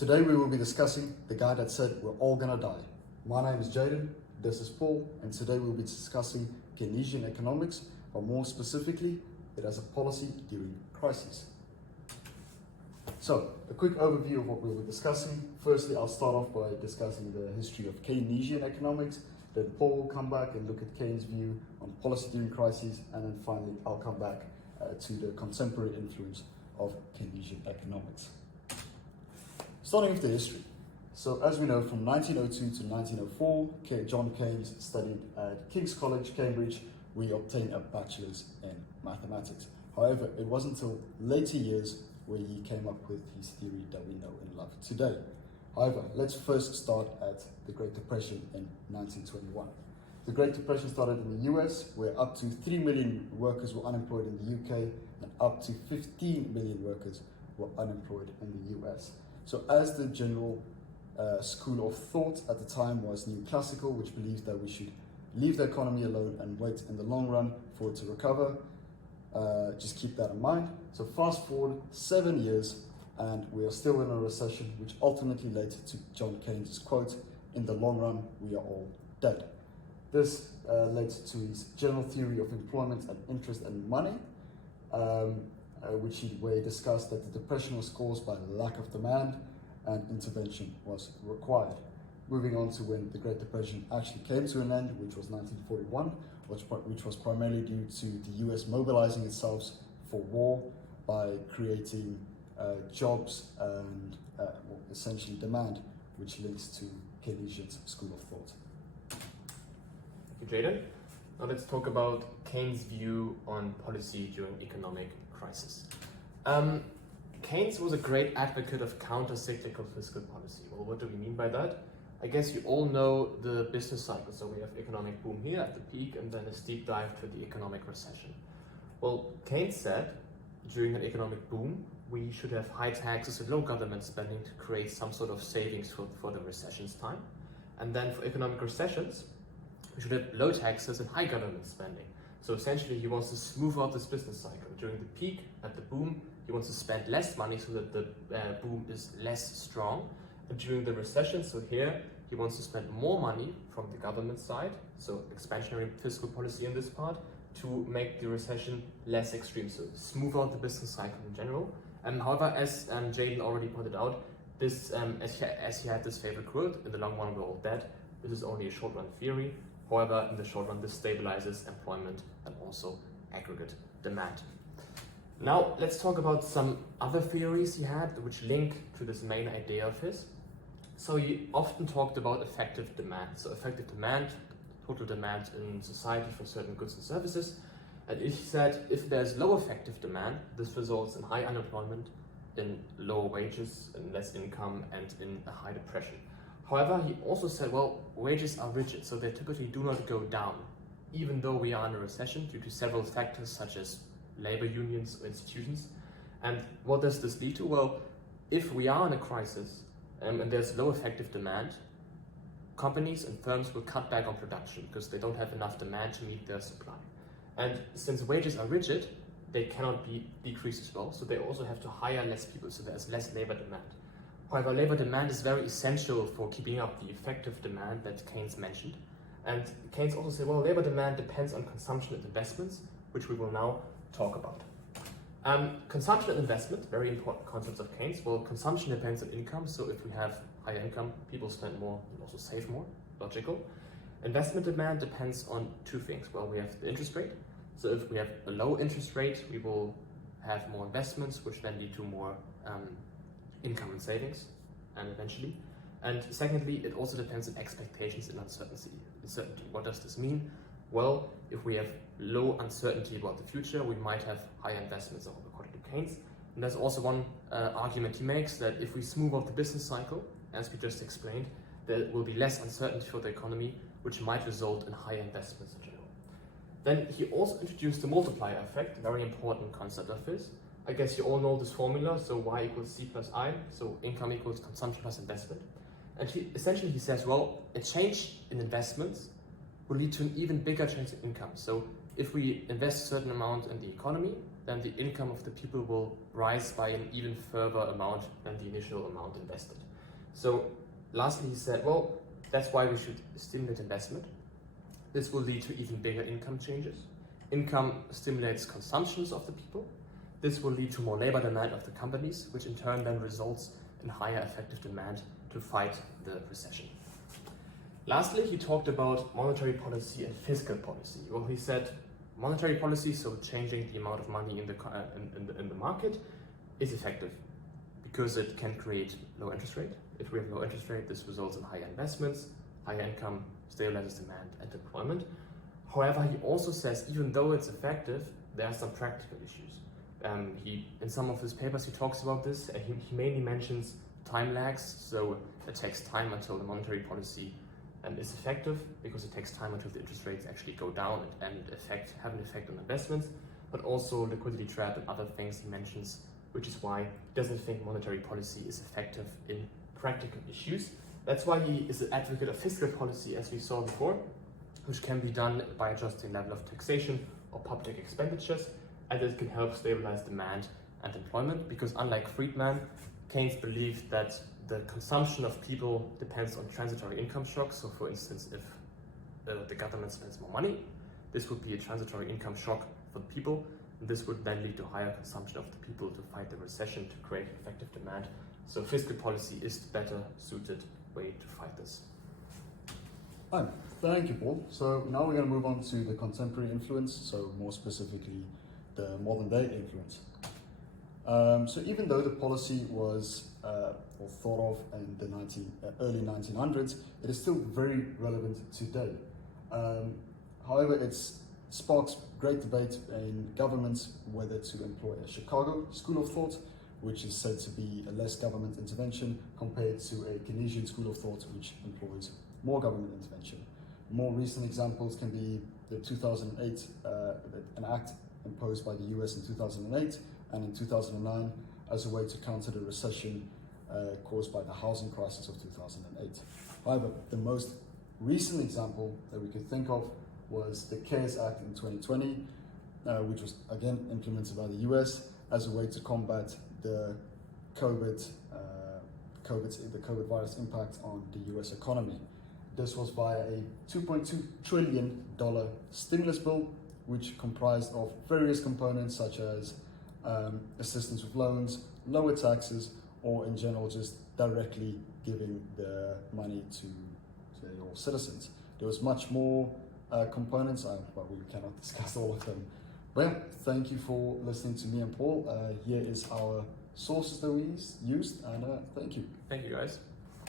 Today we will be discussing the guy that said we're all gonna die. My name is Jaden, this is Paul, and today we'll be discussing Keynesian Economics, or more specifically, it as a policy during crises. So, a quick overview of what we'll be discussing. Firstly, I'll start off by discussing the history of Keynesian economics. Then Paul will come back and look at Keynes' view on policy during crises, and then finally I'll come back to the contemporary influence of Keynesian economics. Starting with the history. So as we know, from 1902 to 1904, John Keynes studied at King's College, Cambridge. We obtained a bachelor's in mathematics. However, it wasn't until later years where he came up with his theory that we know and love today. However, let's first start at the Great Depression in 1921. The Great Depression started in the US, where up to 3 million workers were unemployed in the UK, and up to 15 million workers were unemployed in the US. So as the general school of thought at the time was neoclassical, which believed that we should leave the economy alone and wait in the long run for it to recover. Just keep that in mind. So fast forward 7 years and we are still in a recession, which ultimately led to John Keynes' quote, "In the long run, we are all dead." This led to his general theory of employment and interest and money, where he discussed that the depression was caused by lack of demand and intervention was required. Moving on to when the Great Depression actually came to an end, which was 1941, which was primarily due to the US mobilizing itself for war by creating jobs and essentially demand, which links to Keynesian's school of thought. Thank you, Jaden. Now let's talk about Keynes' view on policy during economic crisis. Keynes was a great advocate of counter-cyclical fiscal policy. Well, what do we mean by that? I guess you all know the business cycle. So we have economic boom here at the peak and then a steep dive to the economic recession. Well, Keynes said during an economic boom, we should have high taxes and low government spending to create some sort of savings for the recession's time. And then for economic recessions, we should have low taxes and high government spending. So essentially he wants to smooth out this business cycle. During the peak, at the boom, he wants to spend less money so that the boom is less strong. And during the recession, so here, he wants to spend more money from the government side, so expansionary fiscal policy in this part, to make the recession less extreme, so smooth out the business cycle in general. However, as Jaden already pointed out, this, as he had this favorite quote, "In the long run we're all dead," this is only a short-run theory. However, in the short run, this stabilizes employment and also aggregate demand. Now, let's talk about some other theories he had which link to this main idea of his. So he often talked about effective demand. So effective demand, total demand in society for certain goods and services. And he said if there's low effective demand, this results in high unemployment, in lower wages, in less income, and in a high depression. However, he also said, well, wages are rigid, so they typically do not go down, even though we are in a recession due to several factors such as labor unions or institutions. And what does this lead to? Well, if we are in a crisis and there's low effective demand, companies and firms will cut back on production because they don't have enough demand to meet their supply. And since wages are rigid, they cannot be decreased as well, so they also have to hire less people, so there's less labor demand. However, labor demand is very essential for keeping up the effective demand that Keynes mentioned. And Keynes also said, well, labor demand depends on consumption and investments, which we will now talk about. Consumption and investment, very important concepts of Keynes. Well, consumption depends on income, so if we have higher income, people spend more and also save more, logical. Investment demand depends on two things. Well, we have the interest rate. So if we have a low interest rate, we will have more investments, which then lead to more income and savings, and eventually. And secondly, it also depends on expectations and uncertainty. What does this mean? Well, if we have low uncertainty about the future, we might have higher investments according to Keynes. And there's also one argument he makes that if we smooth out the business cycle, as we just explained, there will be less uncertainty for the economy, which might result in higher investments in general. Then he also introduced the multiplier effect, a very important concept of his. I guess you all know this formula, so y equals c plus I, so income equals consumption plus investment. And essentially he says, well, a change in investments will lead to an even bigger change in income. So if we invest a certain amount in the economy, then the income of the people will rise by an even further amount than the initial amount invested. So lastly, he said, well, that's why we should stimulate investment. This will lead to even bigger income changes. Income stimulates consumptions of the people. This will lead to more labor demand of the companies, which in turn then results in higher effective demand to fight the recession. Lastly, he talked about monetary policy and fiscal policy. Well, he said monetary policy, so changing the amount of money in the market, is effective because it can create low interest rate. If we have low interest rate, this results in higher investments, higher income, stabilizes demand and employment. However, he also says even though it's effective, there are some practical issues. In some of his papers, he talks about this. He mainly mentions time lags, so it takes time until the monetary policy is effective because it takes time until the interest rates actually go down and have an effect on investments, but also liquidity trap and other things he mentions, which is why he doesn't think monetary policy is effective in practical issues. That's why he is an advocate of fiscal policy, as we saw before, which can be done by adjusting level of taxation or public expenditures, and it can help stabilize demand and employment, because unlike Friedman, Keynes believed that the consumption of people depends on transitory income shocks. So for instance, if the government spends more money, this would be a transitory income shock for the people, and this would then lead to higher consumption of the people to fight the recession, to create effective demand. So fiscal policy is the better suited way to fight this. Hi, thank you, Paul. So now we're going to move on to the contemporary influence, so more specifically the modern day influence. So even though the policy was thought of in the early 1900s, it is still very relevant today. However, it sparks great debate in governments whether to employ a Chicago school of thought, which is said to be a less government intervention, compared to a Keynesian school of thought, which employs more government intervention. More recent examples can be the 2008, an act imposed by the US in 2008 and in 2009 as a way to counter the recession caused by the housing crisis of 2008. However, the most recent example that we could think of was the CARES Act in 2020, which was again implemented by the US as a way to combat the COVID virus impact on the US economy. This was via a $2.2 trillion stimulus bill, which comprised of various components such as assistance with loans, lower taxes, or in general just directly giving the money to your citizens. There was much more components, but we cannot discuss all of them. But yeah, thank you for listening to me and Paul. Here is our sources that we used, and thank you. Thank you, guys.